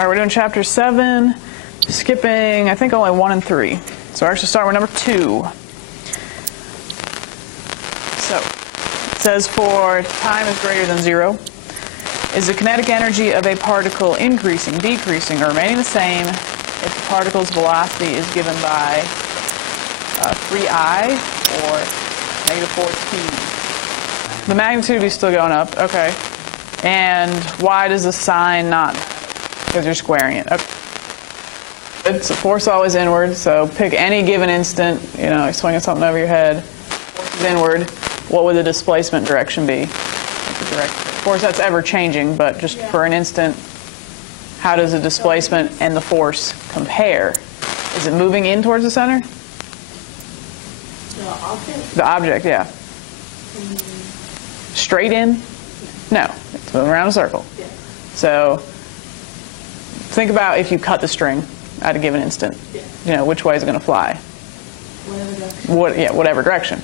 right, we're doing chapter 7, skipping, I think, only 1 and 3. So we're actually starting with number 2. So, it says for time is greater than 0, is the kinetic energy of a particle increasing, decreasing, or remaining the same if the particle's velocity is given by free I or negative 4t? The magnitude is still going up, okay. And why does the sign not? Because you're squaring it. Okay. It's a force always inward, so pick any given instant, you're swinging something over your head, force is inward, what would the displacement direction be? Of course, that's ever changing, but just for an instant, how does the displacement and the force compare? Is it moving in towards the center? The object? The object, yeah. Straight in? No, it's moving around a circle. Yeah. So think about if you cut the string at a given instant. Yeah. Which way is it going to fly? Whatever direction. Whatever direction.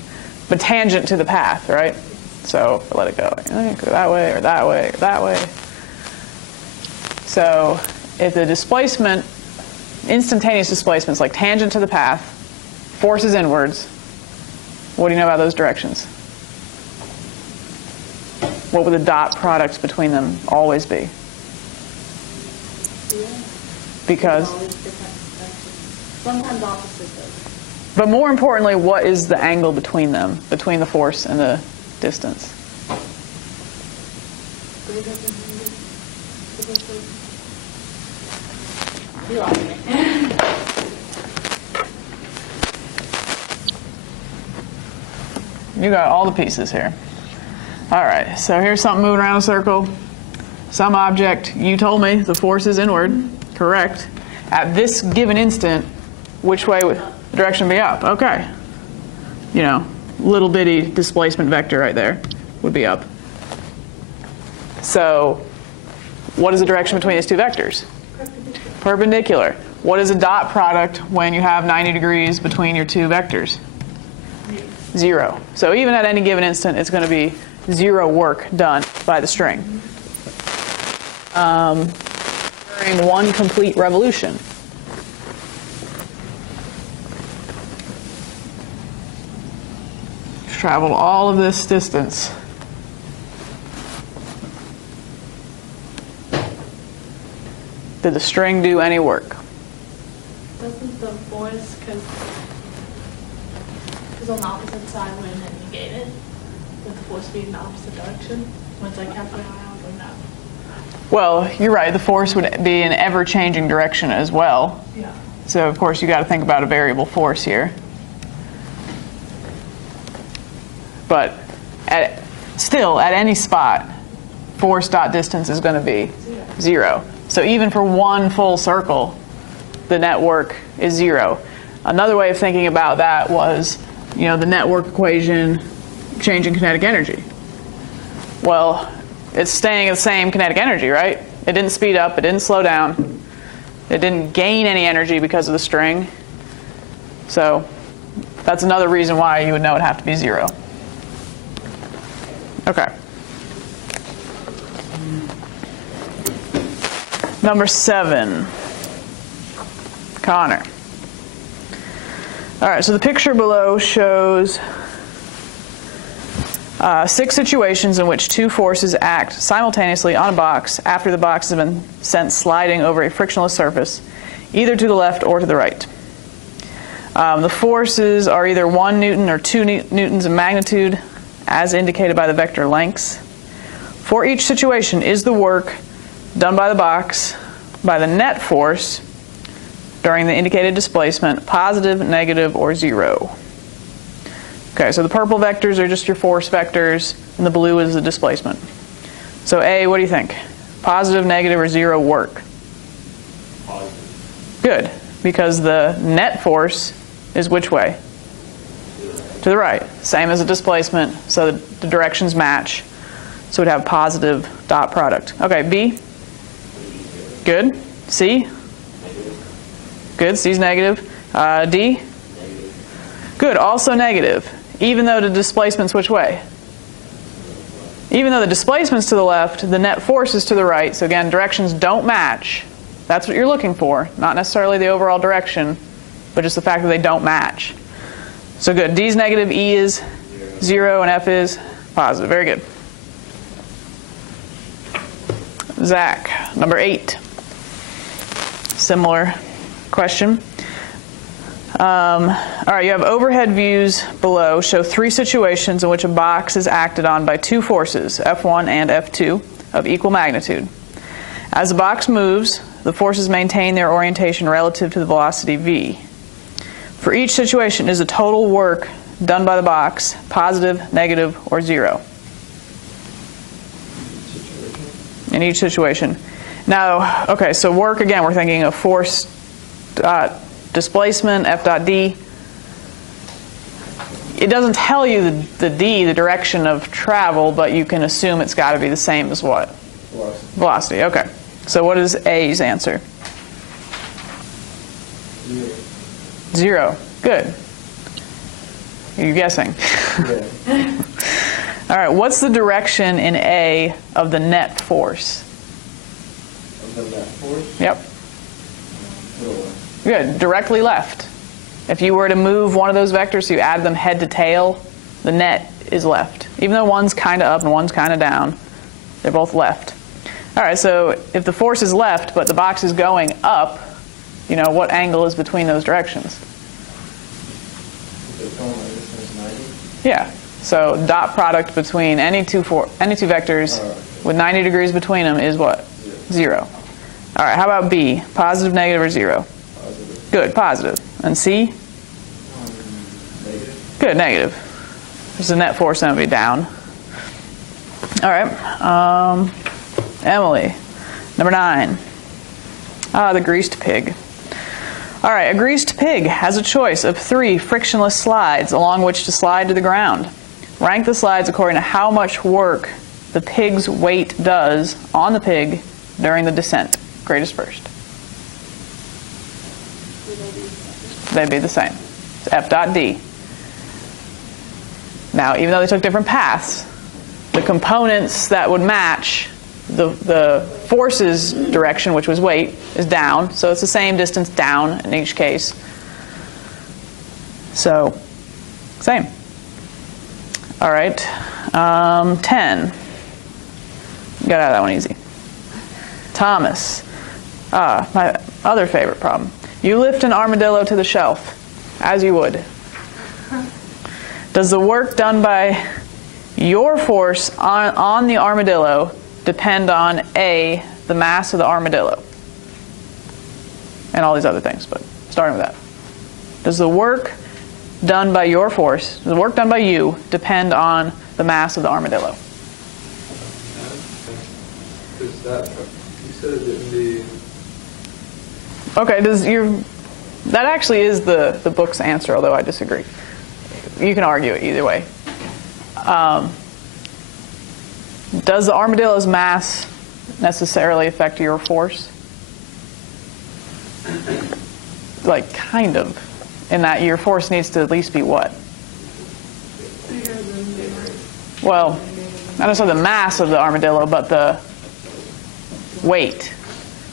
But tangent to the path, right? So let it go. Go that way or that way or that way. So if the displacement, instantaneous displacement is like tangent to the path, force is inwards, what do you know about those directions? What would the dot products between them always be? Yeah. Because? Sometimes opposite though. But more importantly, what is the angle between them, between the force and the distance? You lost me. You got all the pieces here. All right, so here's something moving around a circle. Some object, you told me the force is inward, correct. At this given instant, which way would the direction be up? Okay. Little bitty displacement vector right there would be up. So what is the direction between these two vectors? Perpendicular. What is a dot product when you have 90 degrees between your two vectors? 0. So even at any given instant, it's going to be 0 work done by the string during one complete revolution. Traveled all of this distance. Did the string do any work? Doesn't the force, because on the opposite side wouldn't it negate it? Would the force be in the opposite direction? When it's like halfway around or no? Well, you're right. The force would be in ever-changing direction as well. Yeah. So, of course, you got to think about a variable force here. But still, at any spot, force dot distance is going to be 0. So even for one full circle, the net work is 0. Another way of thinking about that was, the network equation changing kinetic energy. Well, it's staying the same kinetic energy, right? It didn't speed up, it didn't slow down, it didn't gain any energy because of the string. So that's another reason why you would know it'd have to be 0. Okay. Number 7. Connor. All right, so the picture below shows 6 situations in which 2 forces act simultaneously on a box after the box has been sent sliding over a frictionless surface, either to the left or to the right. The forces are either 1 Newton or 2 newtons in magnitude, as indicated by the vector lengths. For each situation, is the work done by the box by the net force during the indicated displacement positive, negative, or 0? Okay, so the purple vectors are just your force vectors, and the blue is the displacement. So A, what do you think? Positive, negative, or 0 work? Positive. Good, because the net force is which way? To the right. Same as the displacement, so the directions match. So we'd have positive dot product. Okay, B? Good. C? Good, C's negative. D? Good, also negative. Even though the displacement's which way? Even though the displacement's to the left, the net force is to the right. So again, directions don't match. That's what you're looking for, not necessarily the overall direction, but just the fact that they don't match. So good. D is negative, E is 0, and F is positive. Very good. Zach, number 8. Similar question. All right, you have overhead views below show 3 situations in which a box is acted on by 2 forces, F1 and F2, of equal magnitude. As the box moves, the forces maintain their orientation relative to the velocity v. For each situation, is the total work done by the box positive, negative, or 0? In each situation. Now, okay, so work, again, we're thinking of force displacement, F dot D. It doesn't tell you the D, the direction of travel, but you can assume it's got to be the same as what? Velocity. Velocity, okay. So what is A's answer? 0. Good. You're guessing. Yeah. All right, what's the direction in A of the net force? Of the net force? Yep. Little. Good. Directly left. If you were to move one of those vectors, so you add them head to tail, the net is left. Even though one's kind of up and one's kind of down, they're both left. All right, so if the force is left, but the box is going up, you know, what angle is between those directions? If it's going like this, it's 90? Yeah. So dot product between any two vectors with 90 degrees between them is what? 0. All right, how about B? Positive, negative, or 0? Positive. Good, positive. And C? Negative. Good, negative. There's the net force, then it would be down. All right. Emily, number 9. The greased pig. All right, a greased pig has a choice of 3 frictionless slides along which to slide to the ground. Rank the slides according to how much work the pig's weight does on the pig during the descent. Greatest first. They'd be the same. It's F dot D. Now, even though they took different paths, the components that would match the force's direction, which was weight, is down. So it's the same distance down in each case. So, same. All right. 10. Got out of that one easy. Thomas. My other favorite problem. You lift an armadillo to the shelf, as you would. Does the work done by your force on the armadillo depend on A, the mass of the armadillo, and all these other things, but starting with that. Does the work done by your force, does the work done by you depend on the mass of the armadillo? Is that, you said it didn't be... Okay, that actually is the book's answer, although I disagree. You can argue it either way. Does the armadillo's mass necessarily affect your force? Like, kind of. In that your force needs to at least be what? Well, not necessarily the mass of the armadillo, but the weight.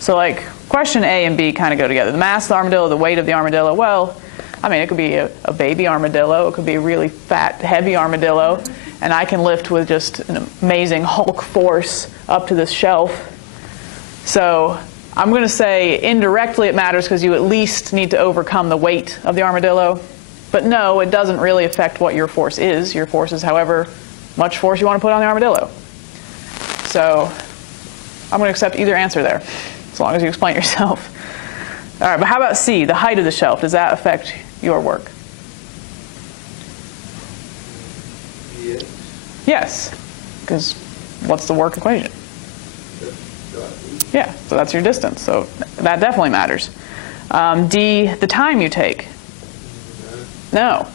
So, like, question A and B kind of go together. The mass of the armadillo, the weight of the armadillo. Well, I mean, it could be a baby armadillo. It could be a really fat, heavy armadillo. And I can lift with just an amazing Hulk force up to this shelf. So I'm going to say indirectly it matters because you at least need to overcome the weight of the armadillo. But no, it doesn't really affect what your force is. Your force is however much force you want to put on the armadillo. So I'm going to accept either answer there, as long as you explain yourself. All right, but how about C, the height of the shelf? Does that affect your work? Yes, because what's the work equation? Yeah, so that's your distance. So that definitely matters. D, the time you take. No.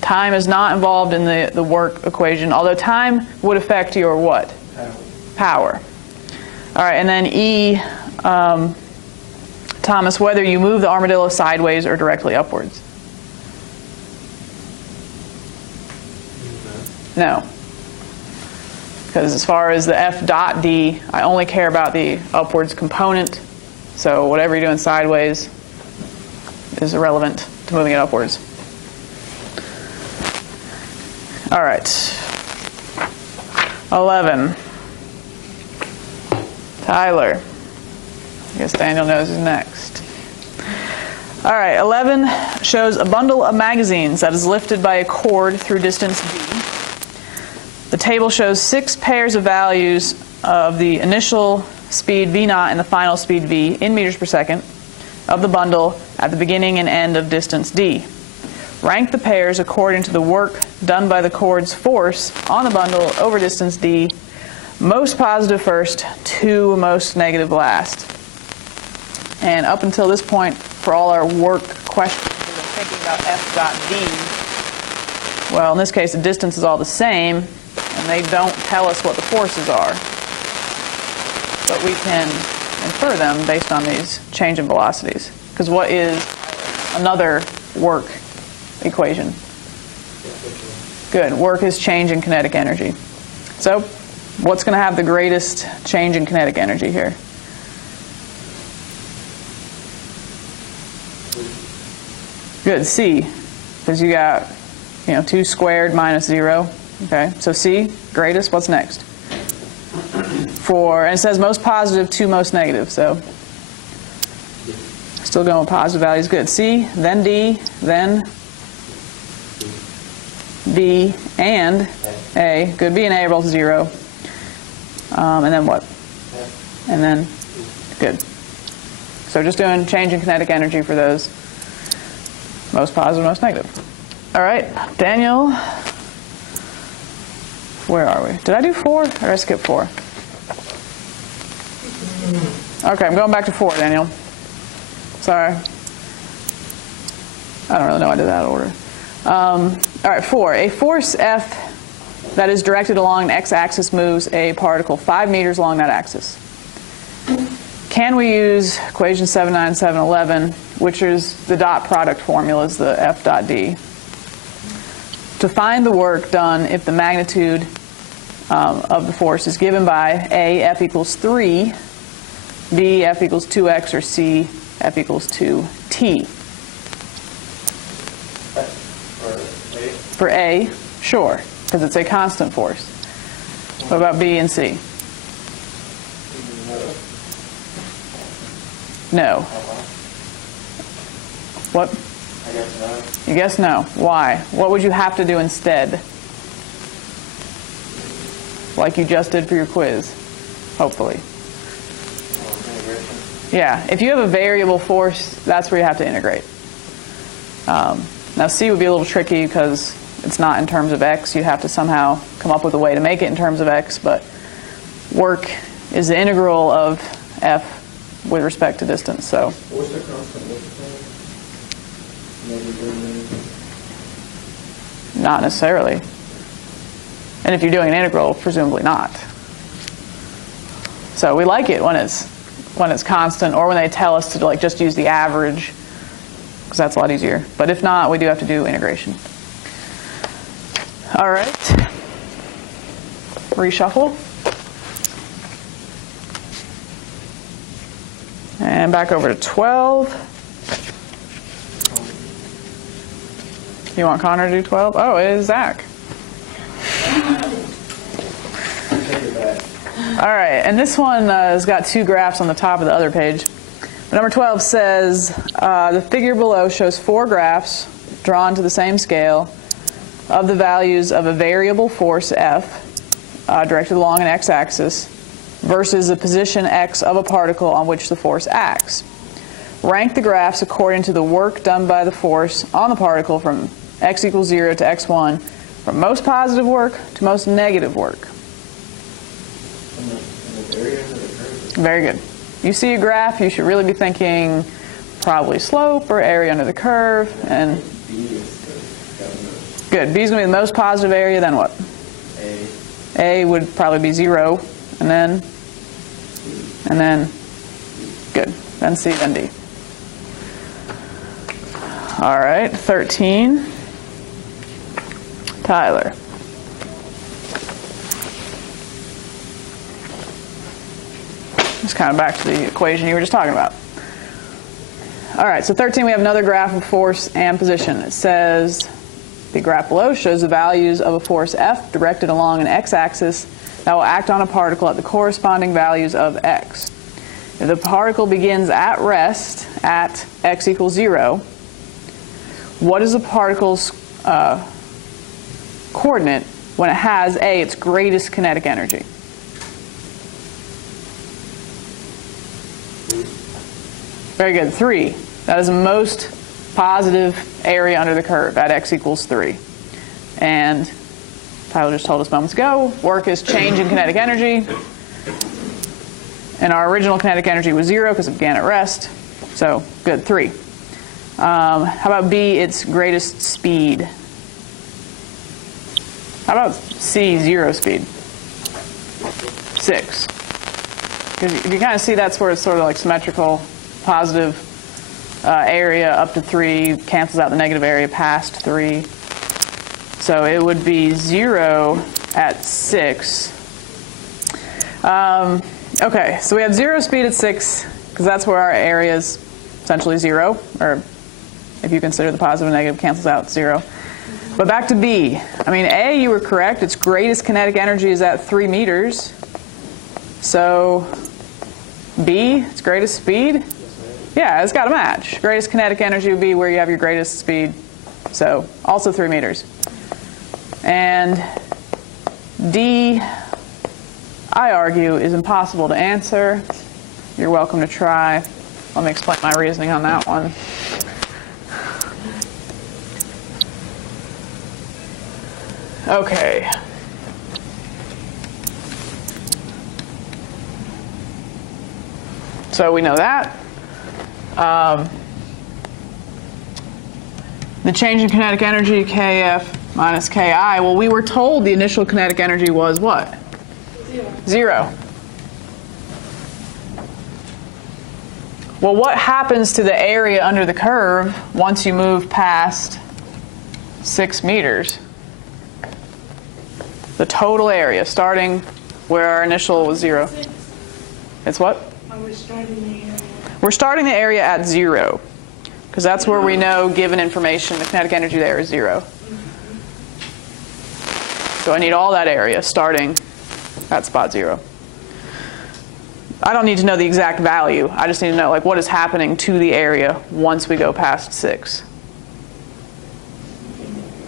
Time is not involved in the work equation, although time would affect your what? Power. All right, and then E, Thomas, whether you move the armadillo sideways or directly upwards. No. Because as far as the F dot D, I only care about the upwards component. So whatever you're doing sideways is irrelevant to moving it upwards. All right. 11. Tyler. I guess Daniel knows who's next. All right, 11 shows a bundle of magazines that is lifted by a cord through distance d. The table shows 6 pairs of values of the initial speed v naught and the final speed v in meters per second of the bundle at the beginning and end of distance d. Rank the pairs according to the work done by the cord's force on the bundle over distance d, most positive first to most negative last. And up until this point, for all our work questions, we've been thinking about F dot D. Well, in this case, the distance is all the same, and they don't tell us what the forces are. But we can infer them based on these change in velocities. Because what is another work equation? Good. Work is change in kinetic energy. So, what's going to have the greatest change in kinetic energy here? Good, C, because you got, 2 squared minus 0. Okay, so C, greatest. What's next? And it says most positive to most negative, so still going with positive values. Good. C, then D, then B, and A. Good. B and A are both 0. And then what? And then, good. So just doing change in kinetic energy for those. Most positive, most negative. All right, Daniel, where are we? Did I do 4 or did I skip 4? Okay, I'm going back to 4, Daniel. Sorry. I don't really know I did that order. All right, 4. A force F that is directed along an x-axis moves a particle 5 meters along that axis. Can we use equation 7, 9, 7, 11, which is the dot product formula, is the F dot D, to find the work done if the magnitude of the force is given by A, F equals 3, B, F equals 2x, or C, F equals 2t. For A, sure, because it's a constant force. What about B and C? No. What? I guess no. You guess no. Why? What would you have to do instead? Like you just did for your quiz, hopefully. Yeah, if you have a variable force, that's where you have to integrate. Now C would be a little tricky because it's not in terms of x. You have to somehow come up with a way to make it in terms of x, but work is the integral of F with respect to distance. So What's the constant lift thing? not necessarily. And if you're doing an integral, presumably not. So we like it when it's constant, or when they tell us to just use the average, because that's a lot easier. But if not, we do have to do integration. All right. Reshuffle. And back over to 12. You want Connor to do 12? Oh, it is Zach. All right, and this one has got 2 graphs on the top of the other page. But number 12 says, the figure below shows 4 graphs drawn to the same scale of the values of a variable force F directed along an x-axis versus the position x of a particle on which the force acts. Rank the graphs according to the work done by the force on the particle from x equals 0 to x1, from most positive work to most negative work. Very good. You see a graph, you should really be thinking probably slope or area under the curve. And good. B is going to be the most positive area, then what? A would probably be 0, and then good. Then C, then D. All right, 13. Tyler. Just kind of back to the equation you were just talking about. All right, so 13, we have another graph of force and position. It says the graph below shows the values of a force F directed along an x-axis that will act on a particle at the corresponding values of x. If the particle begins at rest at x equals 0, what is the particle's coordinate when it has A, its greatest kinetic energy? Very good, 3. That is the most positive area under the curve at x equals 3. And Tyler just told us moments ago, work is change in kinetic energy. And our original kinetic energy was 0 because it began at rest. So, good, 3. How about B, its greatest speed? How about C, 0 speed? 6. Because if you kind of see that's where it's sort of like symmetrical, positive area up to 3 cancels out the negative area past 3. So it would be 0 at 6. Okay, so we have 0 speed at 6 because that's where our area is essentially 0, or if you consider the positive and negative cancels out 0. But back to B. I mean, A, you were correct. Its greatest kinetic energy is at 3 meters. So B, its greatest speed? Yeah, it's got to match. Greatest kinetic energy would be where you have your greatest speed. So also 3 meters. And D, I argue, is impossible to answer. You're welcome to try. Let me explain my reasoning on that one. Okay. So we know that. The change in kinetic energy, Kf minus Ki. Well, we were told the initial kinetic energy was what? 0. Well, what happens to the area under the curve once you move past 6 meters? The total area, starting where our initial was 0. It's what? We're starting the area at 0, because that's where we know, given information, the kinetic energy there is 0. So I need all that area starting at spot 0. I don't need to know the exact value. I just need to know like what is happening to the area once we go past 6.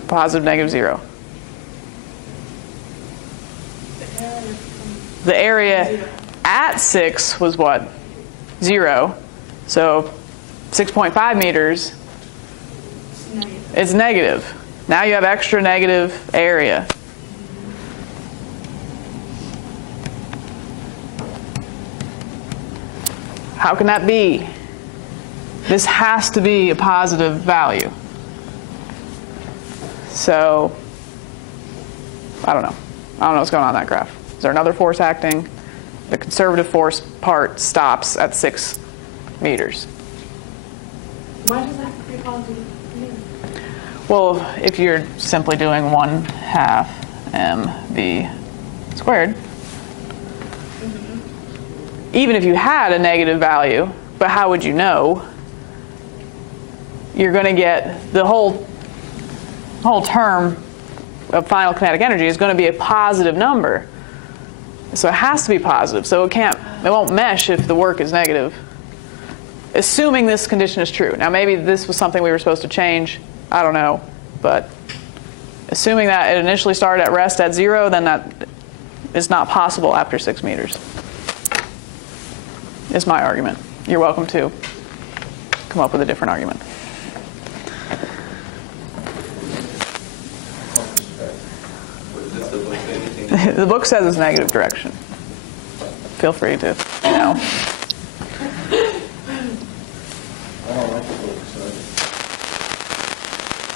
Positive, negative, 0. The area at 6 was what? 0. So 6.5 meters is negative. Now you have extra negative area. How can that be? This has to be a positive value. So, I don't know. I don't know what's going on in that graph. Is there another force acting? The conservative force part stops at 6 meters. Why does that have to be positive? Well, if you're simply doing 1/2 mv squared, even if you had a negative value, but how would you know? You're going to get the whole term of final kinetic energy is going to be a positive number. So it has to be positive. So it won't mesh if the work is negative. Assuming this condition is true. Now maybe this was something we were supposed to change. I don't know. But assuming that it initially started at rest at 0, then that is not possible after 6 meters. Is my argument. You're welcome to come up with a different argument. The book says it's negative direction. Feel free to, I don't like the book, so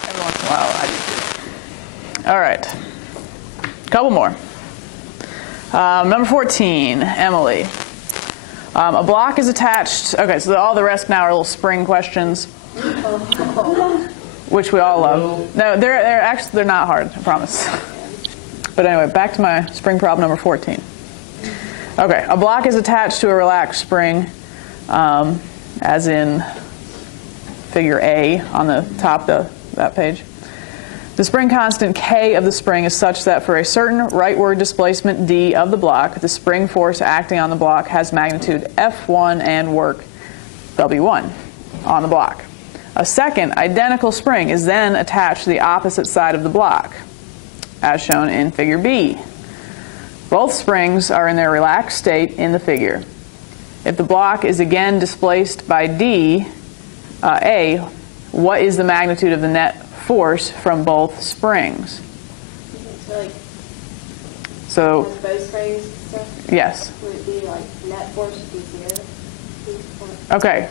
every once in a while I do too. All right. Couple more. Number 14, Emily. A block is attached. Okay, so all the rest now are little spring questions, which we all love. No, they're not hard, I promise. But anyway, back to my spring problem number 14. Okay, a block is attached to a relaxed spring, as in figure A on the top of that page. The spring constant K of the spring is such that for a certain rightward displacement D of the block, the spring force acting on the block has magnitude F1 and work W1 on the block. A second identical spring is then attached to the opposite side of the block, as shown in figure B. Both springs are in their relaxed state in the figure. If the block is again displaced by D, A, what is the magnitude of the net force from both springs? So both springs and stuff? Yes. Would it be like net force would be 0? Okay.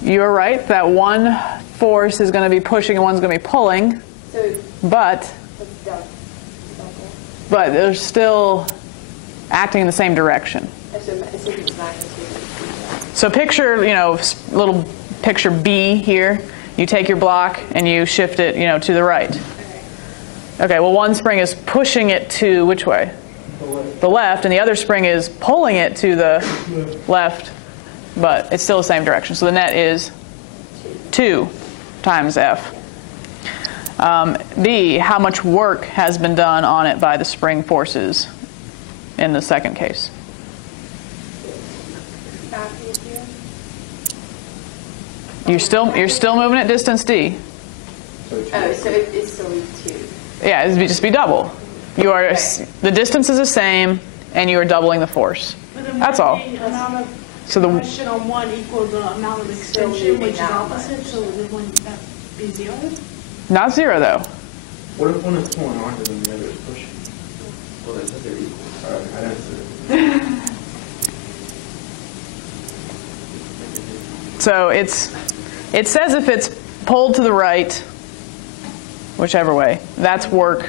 You're right that one force is going to be pushing and one's going to be pulling, but they're still acting in the same direction. So picture, little picture B here. You take your block and you shift it, to the right. Okay, well, one spring is pushing it to which way? The left, and the other spring is pulling it to the left, but it's still the same direction. So the net is 2 times F. B, how much work has been done on it by the spring forces in the second case? You're still moving at distance D. So it's still 2. Yeah, it'd just be double. The distance is the same, and you are doubling the force. That's all. The amount of So the motion on one equals the amount of extension, which is opposite, so it wouldn't be 0? not 0 though. What if one is pulling on and then the other is pushing? Well, they said they're equal. All right, I didn't see it. So it says if it's pulled to the right, whichever way, that's work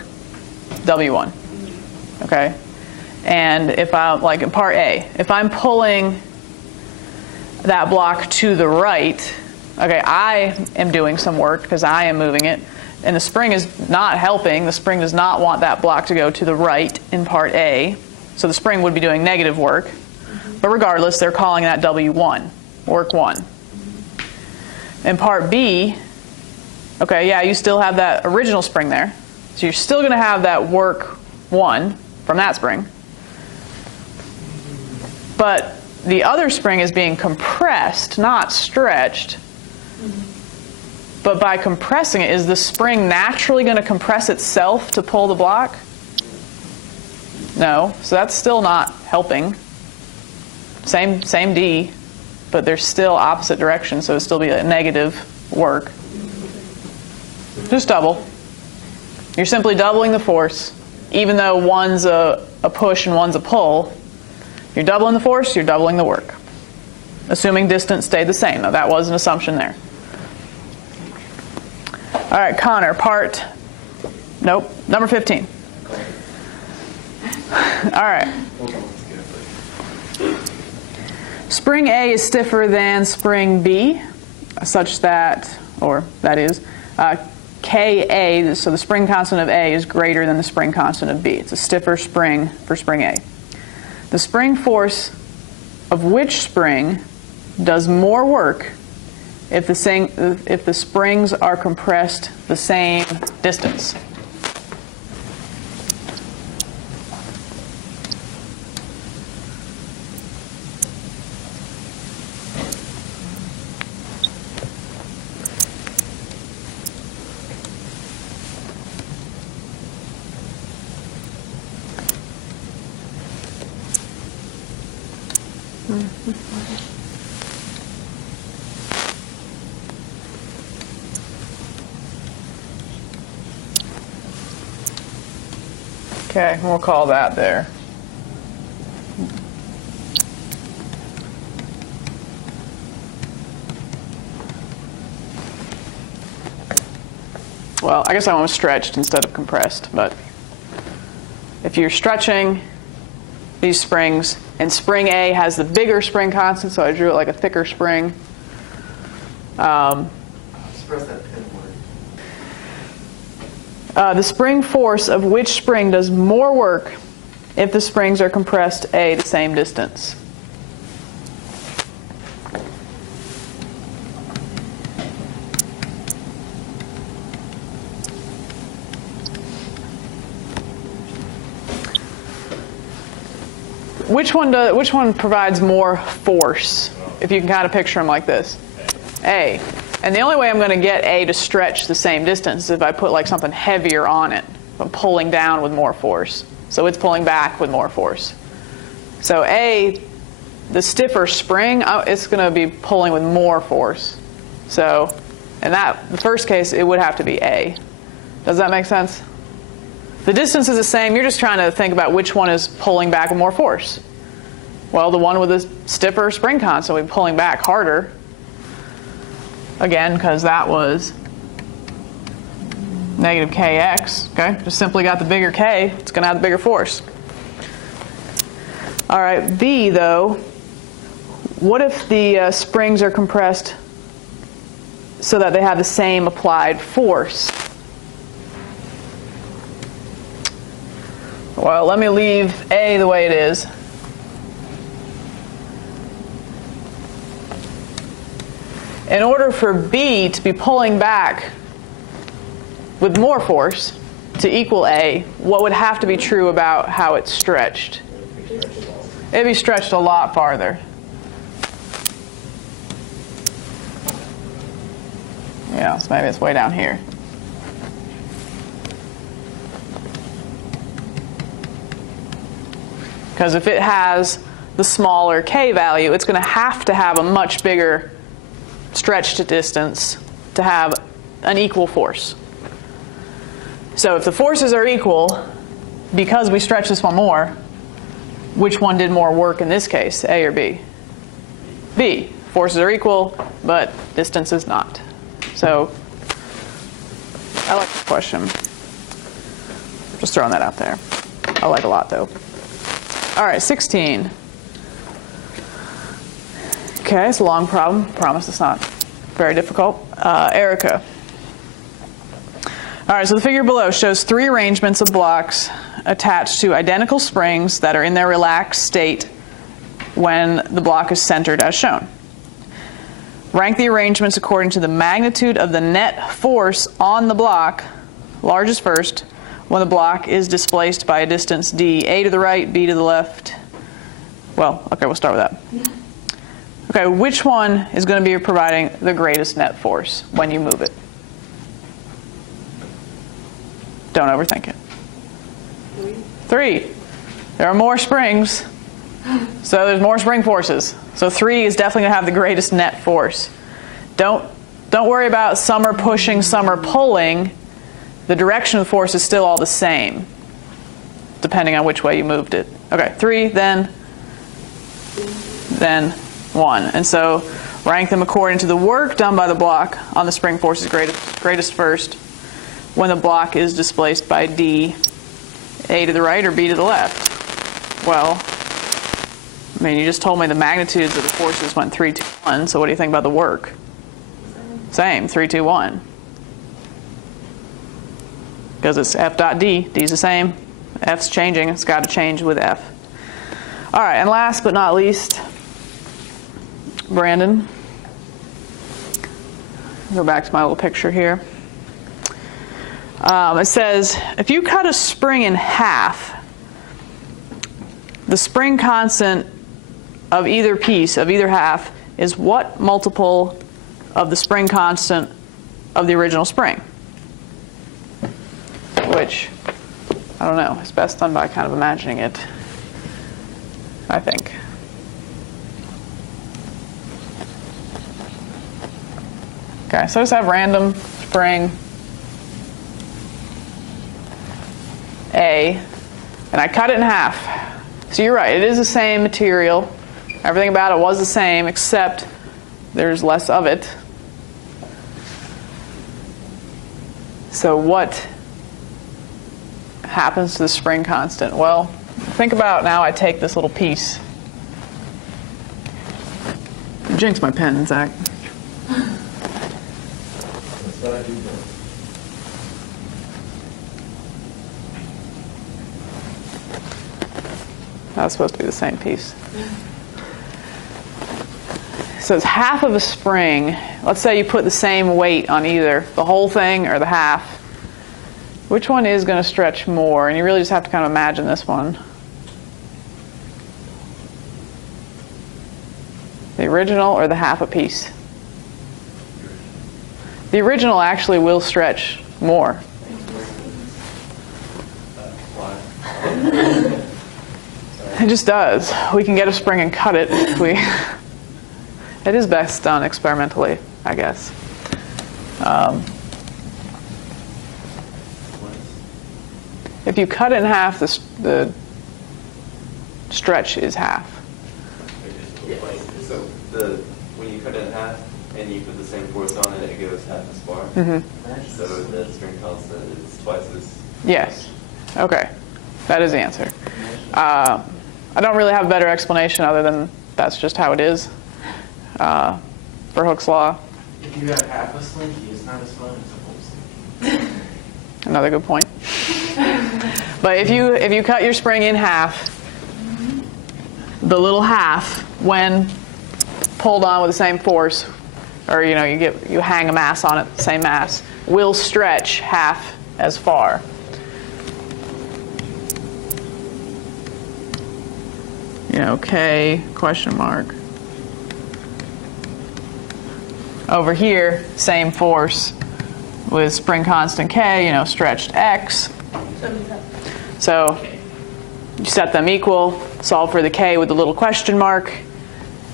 W1. Okay? And if I'm, like in part A, if I'm pulling that block to the right, okay, I am doing some work because I am moving it, and the spring is not helping. The spring does not want that block to go to the right in part A, so the spring would be doing negative work. But regardless, they're calling that W1, work 1. In part B, okay, yeah, you still have that original spring there. So you're still going to have that work 1 from that spring. But the other spring is being compressed, not stretched. But by compressing it, is the spring naturally going to compress itself to pull the block? No. So that's still not helping. Same D. But they're still opposite directions, so it'll still be a negative work. Just double. You're simply doubling the force, even though one's a push and one's a pull. You're doubling the force, you're doubling the work. Assuming distance stayed the same. Now, that was an assumption there. All right, Connor, number 15. All right. Spring A is stiffer than spring B, such that, or that is, Ka, so the spring constant of A is greater than the spring constant of B. It's a stiffer spring for spring A. The spring force of which spring does more work if the springs are compressed the same distance? Okay, we'll call that there. Well, I guess I went stretched instead of compressed, but if you're stretching these springs, and spring A has the bigger spring constant, so I drew it like a thicker spring. Express that pin word. The spring force of which spring does more work if the springs are compressed A the same distance? Which one provides more force? If you can kind of picture them like this. A. And the only way I'm going to get A to stretch the same distance is if I put like something heavier on it. I'm pulling down with more force. So it's pulling back with more force. So A, the stiffer spring, it's going to be pulling with more force. So in the first case, it would have to be A. Does that make sense? The distance is the same. You're just trying to think about which one is pulling back with more force. Well, the one with the stiffer spring constant will be pulling back harder. Again, because that was negative kx. Okay, just simply got the bigger k. It's going to have the bigger force. All right, B though. What if the springs are compressed so that they have the same applied force? Well, let me leave A the way it is. In order for B to be pulling back with more force to equal A, what would have to be true about how it's stretched? It'd be stretched a lot farther. Yeah, so maybe it's way down here. Because if it has the smaller k value, it's going to have a much bigger stretched distance to have an equal force. So if the forces are equal, because we stretch this one more, which one did more work in this case, A or B? B. Forces are equal, but distance is not. So I like this question. Just throwing that out there. I like it a lot, though. All right, 16. Okay, it's a long problem. Promise it's not very difficult. Erica. All right, so the figure below shows 3 arrangements of blocks attached to identical springs that are in their relaxed state when the block is centered as shown. Rank the arrangements according to the magnitude of the net force on the block, largest first, when the block is displaced by a distance d, A to the right, B to the left. Well, okay, we'll start with that. Okay, which one is going to be providing the greatest net force when you move it? Don't overthink it. 3. There are more springs, so there's more spring forces. So 3 is definitely going to have the greatest net force. Don't worry about some are pushing, some are pulling. The direction of the force is still all the same, depending on which way you moved it. Okay, 3, then 1. And so rank them according to the work done by the block on the spring forces greatest first when the block is displaced by d, A to the right or B to the left. Well, I mean, you just told me the magnitudes of the forces went 3, 2, 1, so what do you think about the work? Same, 3, 2, 1. Because it's F dot D. D's the same. F's changing. It's got to change with F. All right, and last but not least, Brandon. Go back to my little picture here. It says, if you cut a spring in half, the spring constant of either piece, of either half, is what multiple of the spring constant of the original spring? Which, I don't know, it's best done by kind of imagining it, I think. Okay, so I just have random spring A, and I cut it in half. So you're right, it is the same material. Everything about it was the same, except there's less of it. So what happens to the spring constant? Well, think about now I take this little piece. Jinx my pen, Zach. That's what I do. That's supposed to be the same piece. So it's half of a spring. Let's say you put the same weight on either the whole thing or the half. Which one is going to stretch more? And you really just have to kind of imagine this one. The original or the half a piece? The original actually will stretch more. It just does. We can get a spring and cut it if we... It is best done experimentally, I guess. If you cut it in half, the stretch is half. So when you cut it in half and you put the same force on it, it goes half as far. Mm-hmm. So the string constant is twice as. Yes. Okay. That is the answer. I don't really have a better explanation other than that's just how it is for Hooke's law. If you have half a slinky, it's not as fun as a whole slinky. Another good point. But if you cut your spring in half, the little half, when pulled on with the same force, or you hang a mass on it, the same mass, will stretch half as far. K, question mark. Over here, same force with spring constant K, stretched X. So you set them equal, solve for the K with the little question mark.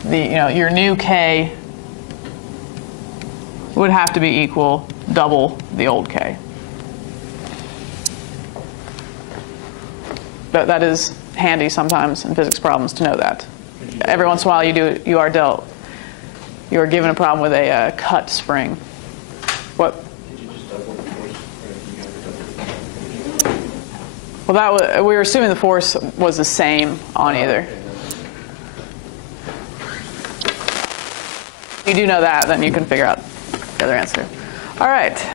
Your new K would have to be equal double the old K. But that is handy sometimes in physics problems to know that. Every once in a while you are given a problem with a cut spring. What? Did you just double the force? Or you have to double the Well, we were assuming the force was the same on either. If you do know that, then you can figure out the other answer. All right.